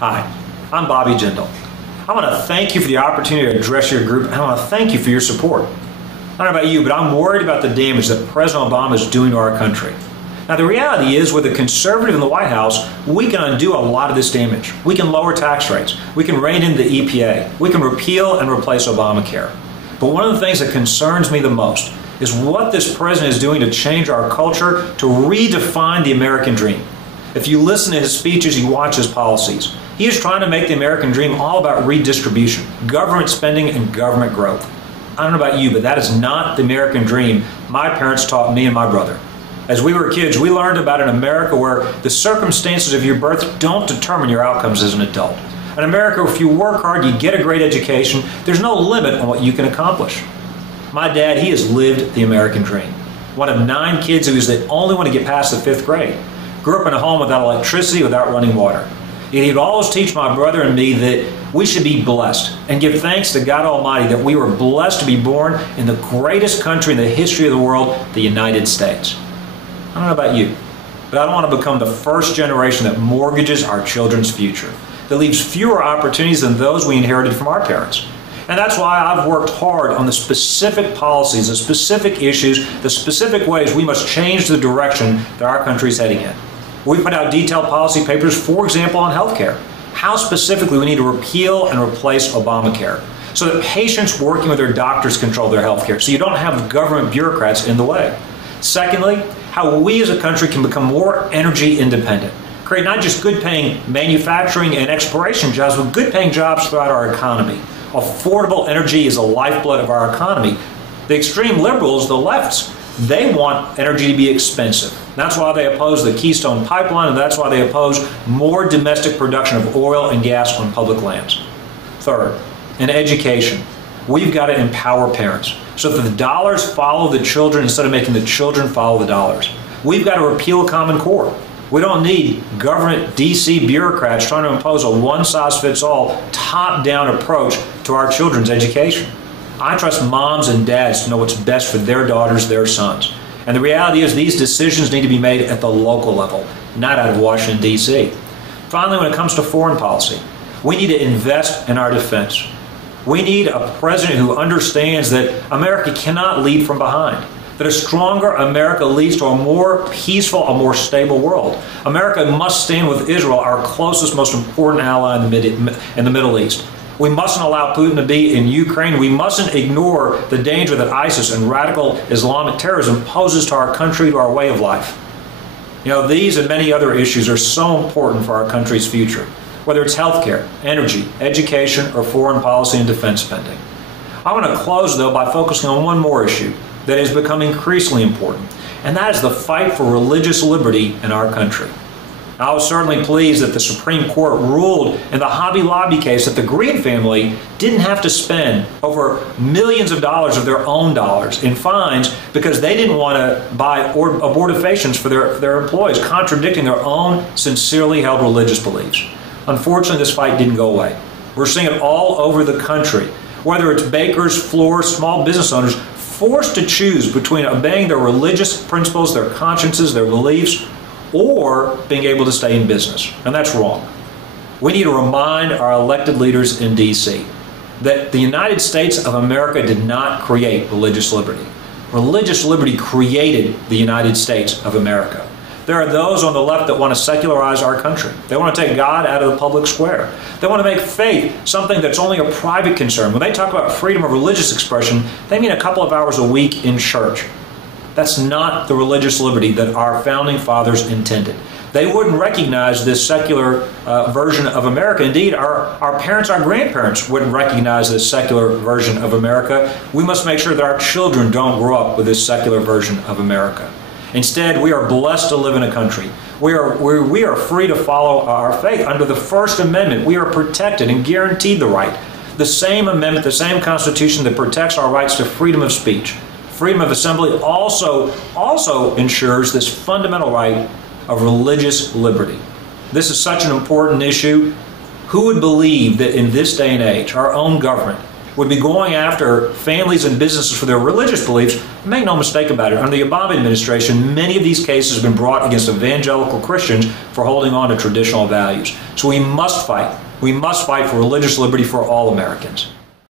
Hi, I'm Bobby Jindal. I want to thank you for the opportunity to address your group, and I want to thank you for your support. I don't know about you, but I'm worried about the damage that President Obama is doing to our country. Now, the reality is, with a conservative in the White House, we can undo a lot of this damage. We can lower tax rates. We can rein in the EPA. We can repeal and replace Obamacare. But one of the things that concerns me the most is what this president is doing to change our culture, to redefine the American dream. If you listen to his speeches, you watch his policies, he is trying to make the American dream all about redistribution, government spending, and government growth. I don't know about you, but that is not the American dream my parents taught me and my brother. As we were kids, we learned about an America where the circumstances of your birth don't determine your outcomes as an adult. An America where if you work hard, you get a great education, there's no limit on what you can accomplish. My dad, he has lived the American dream. One of 9 kids who was the only one to get past the 5th grade. Grew up in a home without electricity, without running water. Yet he'd always teach my brother and me that we should be blessed and give thanks to God Almighty that we were blessed to be born in the greatest country in the history of the world, the United States. I don't know about you, but I don't want to become the first generation that mortgages our children's future, that leaves fewer opportunities than those we inherited from our parents. And that's why I've worked hard on the specific policies, the specific issues, the specific ways we must change the direction that our country is heading in. We put out detailed policy papers, for example, on health care. How specifically we need to repeal and replace Obamacare so that patients working with their doctors control their health care, so you don't have government bureaucrats in the way. Secondly, how we as a country can become more energy independent. Create not just good-paying manufacturing and exploration jobs, but good-paying jobs throughout our economy. Affordable energy is the lifeblood of our economy. The extreme liberals, the lefts, they want energy to be expensive. That's why they oppose the Keystone Pipeline, and that's why they oppose more domestic production of oil and gas on public lands. Third, in education, we've got to empower parents so that the dollars follow the children instead of making the children follow the dollars. We've got to repeal Common Core. We don't need government DC bureaucrats trying to impose a one-size-fits-all, top-down approach to our children's education. I trust moms and dads to know what's best for their daughters, their sons. And the reality is these decisions need to be made at the local level, not out of Washington, D.C. Finally, when it comes to foreign policy, we need to invest in our defense. We need a president who understands that America cannot lead from behind, that a stronger America leads to a more peaceful, a more stable world. America must stand with Israel, our closest, most important ally in the Middle East. We mustn't allow Putin to be in Ukraine. We mustn't ignore the danger that ISIS and radical Islamic terrorism poses to our country, to our way of life. You know, these and many other issues are so important for our country's future, whether it's healthcare, energy, education, or foreign policy and defense spending. I want to close, though, by focusing on one more issue that has become increasingly important, and that is the fight for religious liberty in our country. I was certainly pleased that the Supreme Court ruled in the Hobby Lobby case that the Green family didn't have to spend over millions of dollars of their own dollars in fines because they didn't want to buy abortifacients for their employees, contradicting their own sincerely held religious beliefs. Unfortunately, this fight didn't go away. We're seeing it all over the country, whether it's bakers, floors, small business owners, forced to choose between obeying their religious principles, their consciences, their beliefs, or being able to stay in business. And that's wrong. We need to remind our elected leaders in D.C. that the United States of America did not create religious liberty. Religious liberty created the United States of America. There are those on the left that want to secularize our country. They want to take God out of the public square. They want to make faith something that's only a private concern. When they talk about freedom of religious expression, they mean a couple of hours a week in church. That's not the religious liberty that our founding fathers intended. They wouldn't recognize this secular version of America. Indeed, our parents, our grandparents wouldn't recognize this secular version of America. We must make sure that our children don't grow up with this secular version of America. Instead, we are blessed to live in a country. We are free to follow our faith. Under the First Amendment, we are protected and guaranteed the right. The same amendment, the same Constitution that protects our rights to freedom of speech, freedom of assembly, also ensures this fundamental right of religious liberty. This is such an important issue. Who would believe that in this day and age, our own government would be going after families and businesses for their religious beliefs. Make no mistake about it, under the Obama administration, many of these cases have been brought against evangelical Christians for holding on to traditional values. So we must fight. We must fight for religious liberty for all Americans.